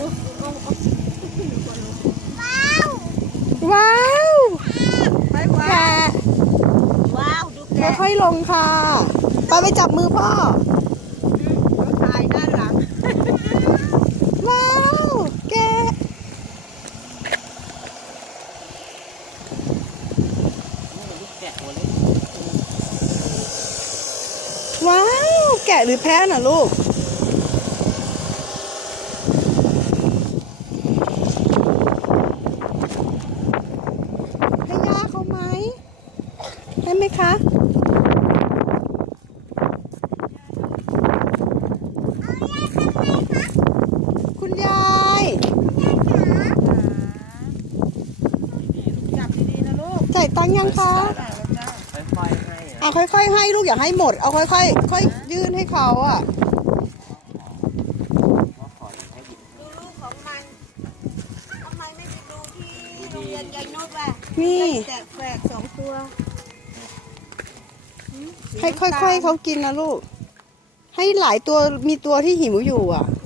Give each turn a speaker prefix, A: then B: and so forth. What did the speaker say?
A: ว้าวแกะ
B: ว้าวดูแก
A: ค่อยๆลงค่ะไปจับมือพ่อ
B: เขาถ่ายด้านหลัง
A: ว้าวแกะว้าวแกะหรือแพะน่ะลูกให้ย่าเขาไหมได้ไหมคะคุณยาย
B: จับดีๆนะลูก
A: จ่ายตังค์ยังคะ
C: ค่อยๆให้
A: เอาค่อยๆให้ลูกอย่าให้หมดเอาค่อยๆค่อยยื่นให้เขาอ่ะ
C: พ่อขอให้หยิบ
B: ดูลูกของมันทำไมไม่ไปดูที่โรงเรียนยายนุชว่ะ
A: นี่
B: แจกแฝก2 ตัว
A: ให้ค่อยๆเขากินนะลูก ให้หลายตัวมีตัวที่หิวอยู่อ่ะ